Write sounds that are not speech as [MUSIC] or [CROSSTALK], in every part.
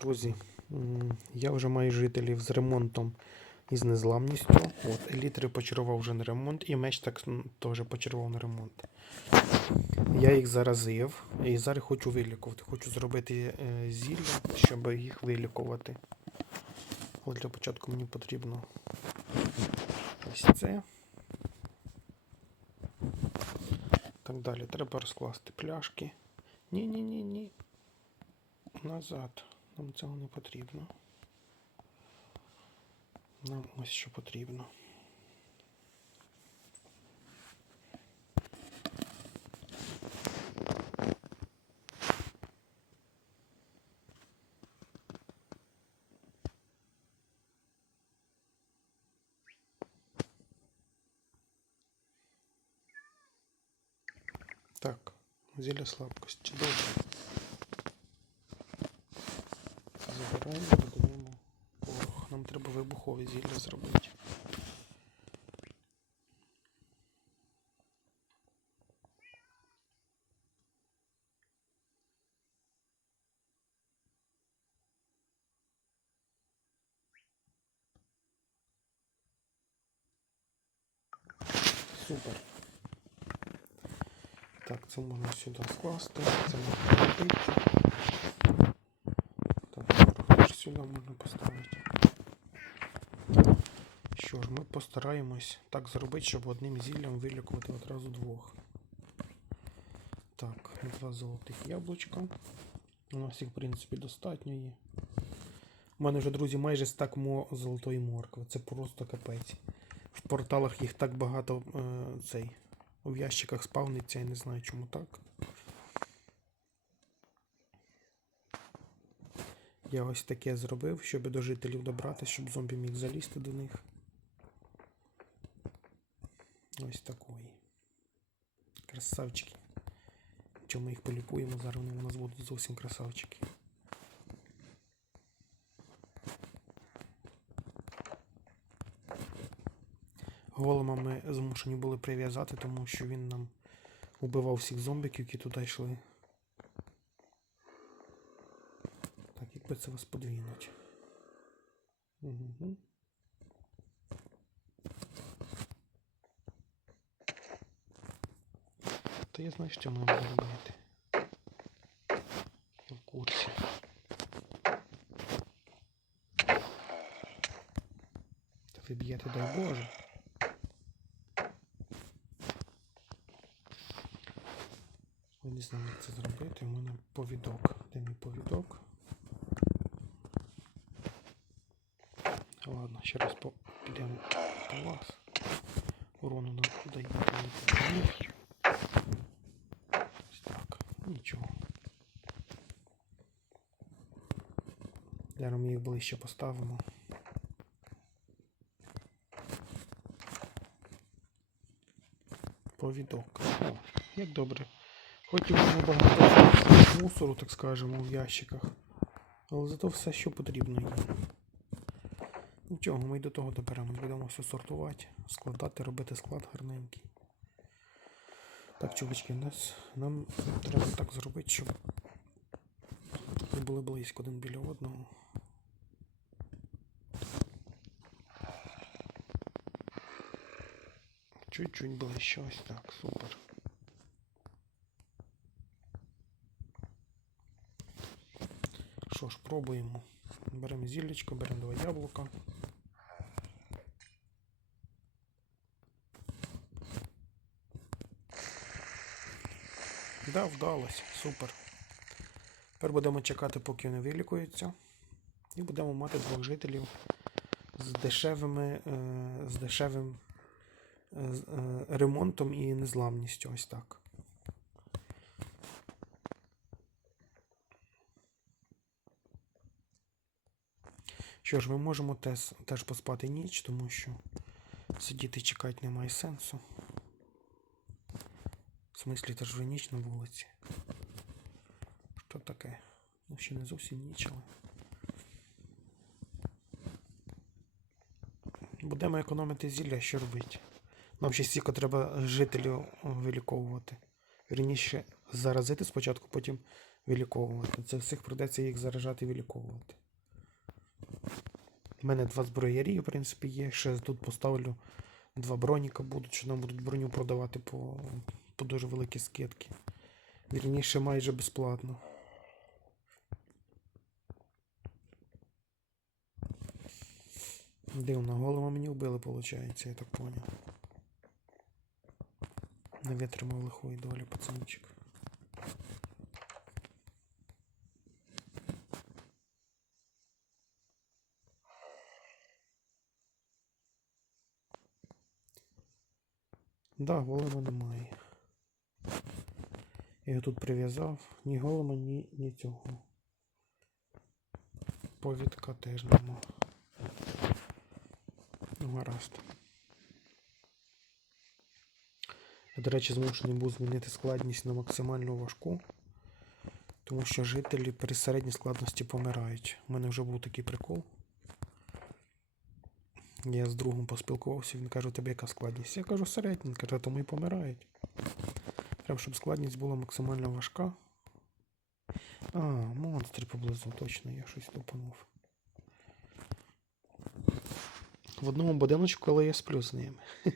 Друзі, я вже маю жителів з ремонтом і з незламністю. От, елітри почарував вже на ремонт, і меч так теж почарував на ремонт. Я їх заразив і зараз хочу вилікувати. Хочу зробити е, зілля, щоб їх вилікувати. От для початку мені потрібно ось це. Так далі. Треба розкласти пляшки. Ні-ні-ні-ні. Назад. Нам цього не потрібно. Нам ось що потрібно. Так, зілля слабкості. Добре. Забираємо, додаємо порох. Нам треба вибухове зілля зробити. Супер. Так, це можна сюди скласти, це можна робити. Так, порох теж сюди можна поставити. Що ж, ми постараємось так зробити, щоб одним зіллям вилікувати одразу двох. Так, два золотих яблучка. У нас їх, в принципі, достатньо є. У мене вже, друзі, майже стак золотої моркви. Це просто капець. В порталах їх так багато е, цей. В ящиках спавниться, я не знаю чому так. Я ось таке зробив, щоб до жителів добрати, щоб зомбі міг залізти до них. Ось такої. Красавчики. Чому ми їх полікуємо, зараз вони у нас будуть зовсім красавчики. Голема ми змушені були прив'язати, тому що він нам убивав всіх зомбіків, які туди йшли. Це вас подвинуть. Угу. Та я знаю, що будемо робити. Я в курсі. Та ви б'єте, дай Боже. Я не знаю, як це зробити. У мене повідок. Де мій повідок? Ще раз по... підемо по вас. Урону нам дає повідок. Ось так. Нічого. Зараз ми їх ближче поставимо. Повідок. О, як добре. Хоч і було багато мусору, так скажемо, в ящиках. Але зато все, що потрібно є. Нічого, ми й до того доберемо. Будемо все сортувати, складати, робити склад гарненький. Так, чувачки, нас, нам треба так зробити, щоб ми були близько один біля одного. Чуть-чуть ближче, ось так, супер. Що ж, пробуємо. Беремо зіллячко, беремо два яблука. Да, вдалося, супер. Тепер будемо чекати, поки вони вилікуються. І будемо мати двох жителів з дешевими, е, з дешевим е, е, ремонтом і незламністю. Ось так. Що ж, ми можемо теж, теж поспати ніч, тому що сидіти чекати немає сенсу. В смислі, це ж на вулиці. Що таке? Ну, ще не зовсім ніч, але. Будемо економити зілля, що робити. Нам ще стільки треба жителів виліковувати. Вірніше, заразити спочатку, потім виліковувати. Це всіх придеться їх заражати і виліковувати. У мене два зброярі, в принципі, є. Ще тут поставлю два броніка будуть, що нам будуть броню продавати по, по дуже великі скидки. Вірніше майже безплатно. Дивно, голова мені вбили, виходить, я так поняв. Не витримав лихої долі, пацанчик. Да, голема немає. Я тут прив'язав. Ні голема, ні, ні цього. Повідка теж нема. Ну, гаразд. Я, до речі, змушений був змінити складність на максимально важку. Тому що жителі при середній складності помирають. У мене вже був такий прикол. Я з другом поспілкувався, він каже, у тебе яка складність? Я кажу, середня, він каже, тому і помирають. Треба, щоб складність була максимально важка. А, монстри поблизу, точно, я щось тупанув. В одному будиночку, коли я сплю з ними. [LAUGHS]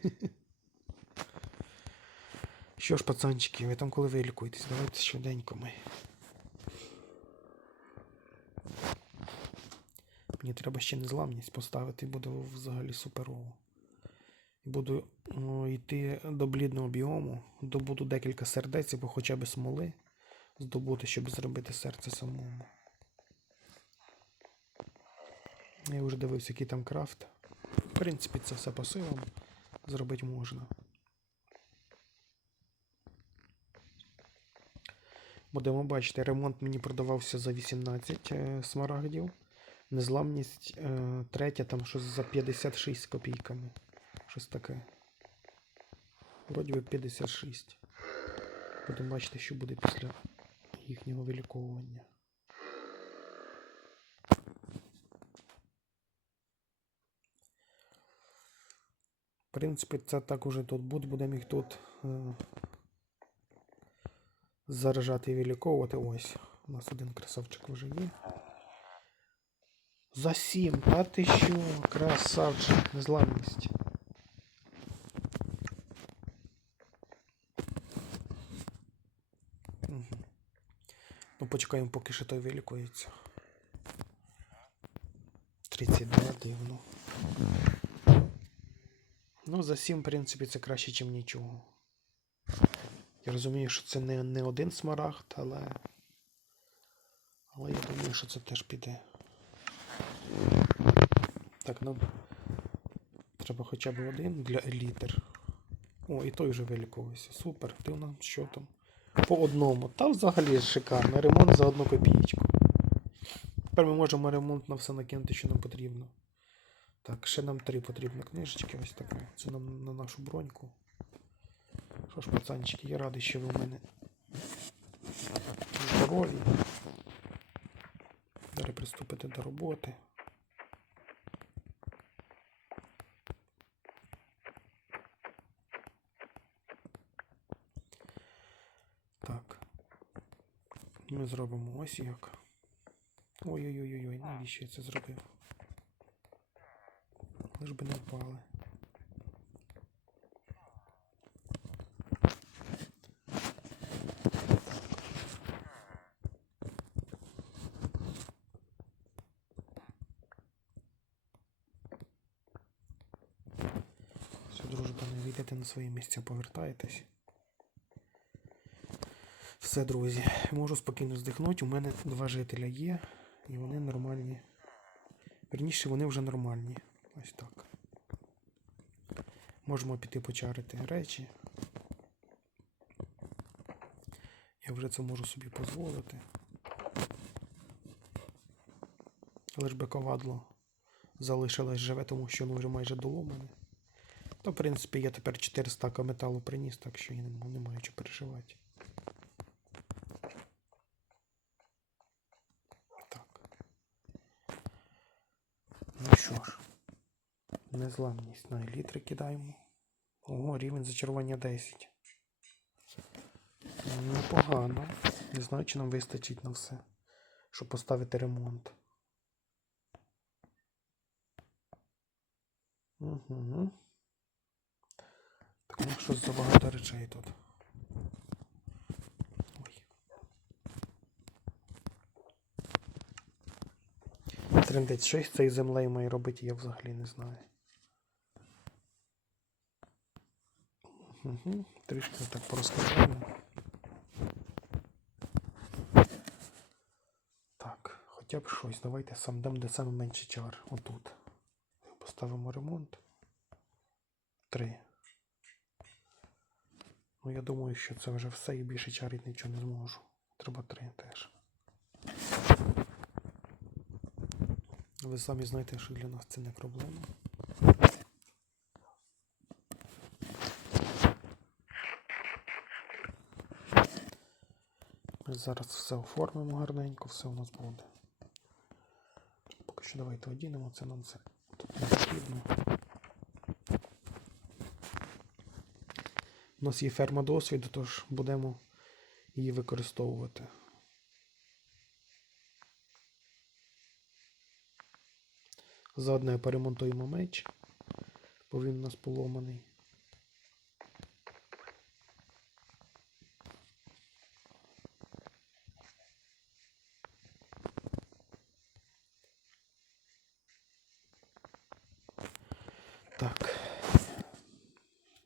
Що ж, пацанчики, ви там коли вилікуєтесь, давайте швиденько ми. Мені треба ще незламність поставити, буде взагалі суперово. І Буду йти до блідного біому, добуду декілька сердець або хоча б смоли здобути, щоб зробити серце самому. Я вже дивився, який там крафт. В принципі, це все по силам зробити можна. Будемо бачити, ремонт мені продавався за 18 е, смарагдів. Незламність е, третя, там щось за 56 копійками. Щось таке. Вроді би 56. Будемо бачити, що буде після їхнього виліковування. В принципі, це так уже тут буде. Будемо їх тут е, заражати і виліковувати. Ось. У нас один красавчик вже є. За сім. А ти що? Красавчик. Незламність. Почекаємо, поки ще той вилікується. 32 дивно. Ну, за 7, в принципі, це краще, ніж нічого. Я розумію, що це не, не один смарагд, але. Але я думаю, що це теж піде. Так, нам треба хоча б один для елітер. О, і той вже виліковується. Супер. Ти у нас що там? По одному. Та взагалі шикарно. Ремонт за одну копійку. Тепер ми можемо ремонт на все накинути, що нам потрібно. Так, ще нам три потрібно книжечки ось таке. Це нам на нашу броньку. Що ж, пацанчики, я радий, що ви в мене здорові. Далі приступити до роботи. Так. Ми зробимо ось як. Ой-ой-ой-ой, навіщо я це зробив? Лиш би не впали. Дружба, не вийдете на свої місця, повертаєтесь. Все, друзі, можу спокійно здихнути. У мене два жителя є, і вони нормальні. Верніше, вони вже нормальні. Ось так. Можемо піти почарити речі. Я вже це можу собі дозволити. Лиш би ковадло залишилось живе, тому що воно вже майже доломане. То, в принципі, я тепер 400 ка металу приніс, так що я не маю чого переживати. Що ж, незламність на елітри кидаємо. Ого, рівень зачарування 10. Непогано. Не знаю, чи нам вистачить на все, щоб поставити ремонт. Угу. Так, ну щось забагато речей тут. 36 цей землею має робити, я взагалі не знаю. Угу. Трішки так порозказуємо. Так, хоча б щось. Давайте сам дам, де саме менше чар. Отут. Поставимо ремонт. Три. Ну, я думаю, що це вже все і більше чарити нічого не зможу. Треба три теж. Ви самі знаєте, що для нас це не проблема. Ми зараз все оформимо гарненько, все у нас буде. Поки що давайте одінемо, це нам це тут не потрібно. У нас є ферма досвіду, тож будемо її використовувати. Заодно поремонтуємо меч, бо він у нас поломаний. Так.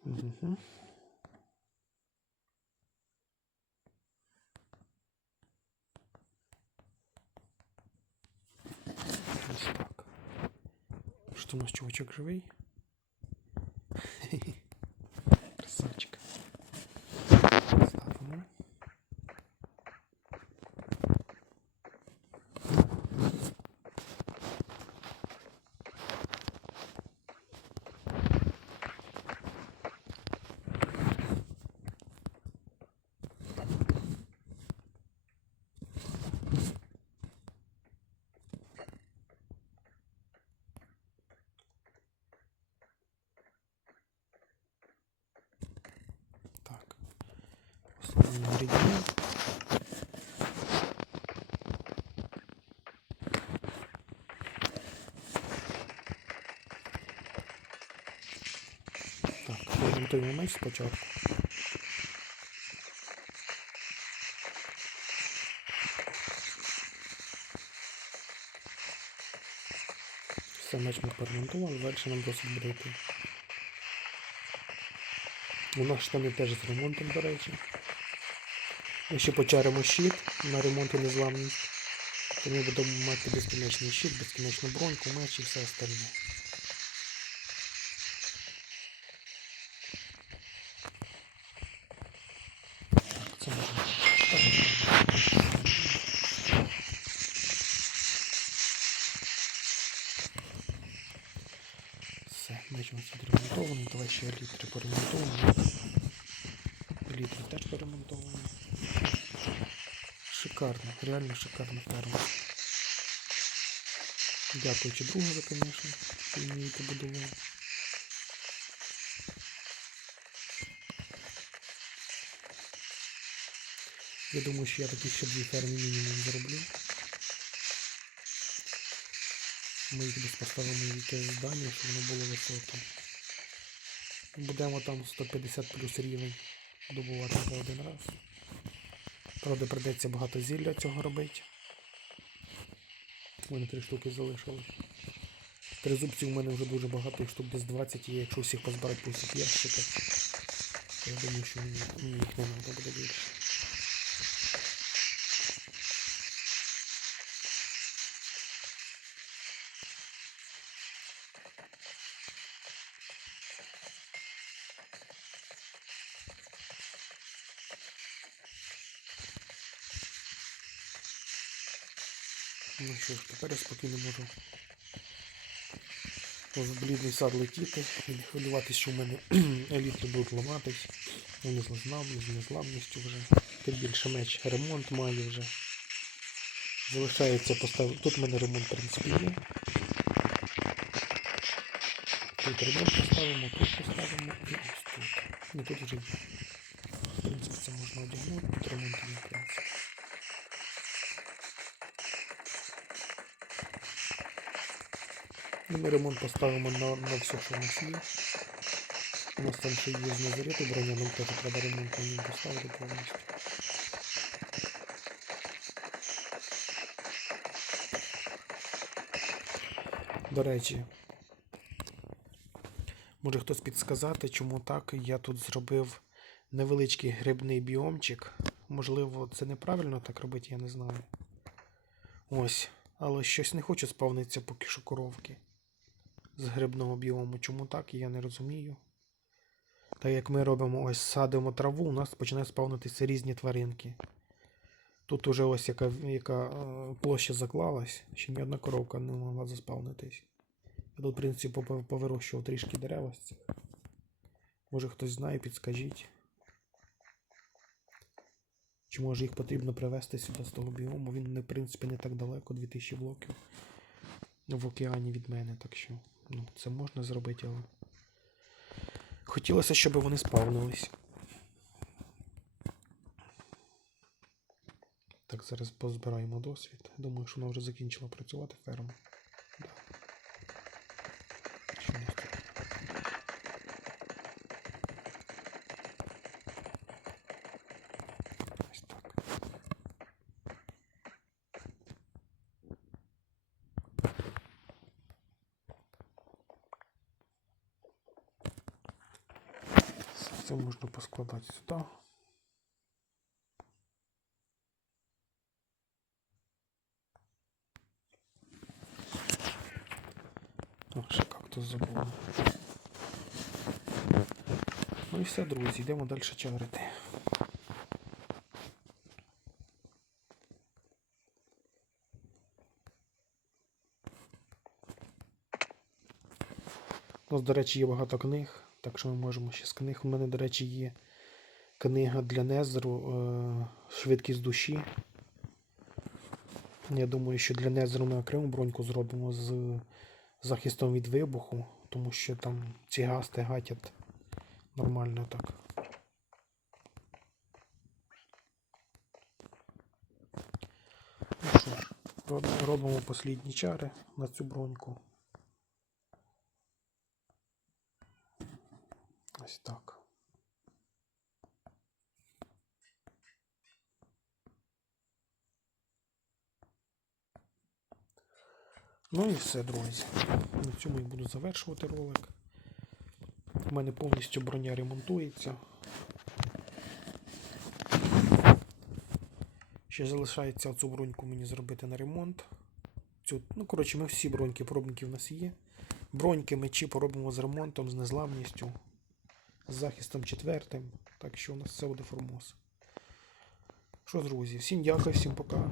Угу. Ось так. Що у нас чувачок живий? Красавчик. Ставимо. Так. Основний інгредієнт. Так, ремонтуємо меч спочатку. Все, меч ми поремонтували, далі нам досить буде. У нас штани теж з ремонтом, до речі. Ще почаримо щит на ремонт і незламність. То ми будемо мати безкінечний щит, безкінечну броньку, меч і все остальне. Все, меч у нас відремонтований. Давай ще літри поремонтуємо. Літри теж поремонтовані. Шикарно, реально шикарна ферма. Дякуючи другові, звісно, що він її побудував. Я думаю, що я такі ще дві ферми мінімум зроблю. Ми їх десь поставимо в якесь здання, щоб воно було високе. Будемо там 150 плюс рівень добувати за один раз. Правда, придеться багато зілля цього робити. У мене три штуки залишилось. Тризубців у мене вже дуже багато, штук десь 20 є, якщо всіх позбирати по всіх ящиках. Я думаю, що мені їх не треба буде більше. Ну що ж, тепер я спокійно можу в блідний сад летіти і не хвилюватися, що в мене [CLEARS THROAT] елітри будуть ламатись. Вони з з незламністю вже. Тим більше меч ремонт має вже. Залишається поставити. Тут в мене ремонт в принципі є. Тут ремонт поставимо, тут поставимо і ось тут. І тут вже. В принципі, це можна одягнути, тут ремонт є, в принципі. Ну, Ми ремонт поставимо на, на все, що у нас є. У нас там ще є знезаріти броня, нам теж треба ремонт на ній поставити повністю. До речі, може хтось підсказати, чому так я тут зробив невеличкий грибний біомчик. Можливо, це неправильно так робити, я не знаю. Ось, але щось не хочу спавнитися поки що коровки з грибного біому. Чому так, я не розумію. Так як ми робимо ось садимо траву, у нас починають спавнитися різні тваринки. Тут уже ось яка, яка е, площа заклалась, ще ні одна коровка не могла заспавнитись. Я тут, в принципі, повирощував трішки дерева з цих. Може хтось знає, підскажіть. Чи може їх потрібно привезти сюди з того біому? Він, в принципі, не так далеко, 2000 блоків в океані від мене, так що ну, це можна зробити, але. Хотілося, щоб вони спавнились. Так, зараз позбираємо досвід. Думаю, що вона вже закінчила працювати ферма. Да. Що у нас тут? Ось так. Це можна поскладати сюди. О, ще кактус забув. Ну і все, друзі, йдемо далі чарити. У нас, до речі, є багато книг, так що ми можемо ще з книг. У мене, до речі, є книга для Незеру е, Швидкість душі. Я думаю, що для Незеру ми окрему броньку зробимо з захистом від вибуху, тому що там ці гасти гатять нормально так. Ну що ж, робимо послідні чари на цю броньку. Ось так. Ну і все, друзі. На цьому я буду завершувати ролик. У мене повністю броня ремонтується. Ще залишається цю броньку мені зробити на ремонт. Цю, ну, коротше, ми всі броньки пробники в нас є. Броньки, мечі поробимо з ремонтом, з незламністю, з захистом четвертим. Так що у нас все буде формоз. Що, друзі, всім дякую, всім пока.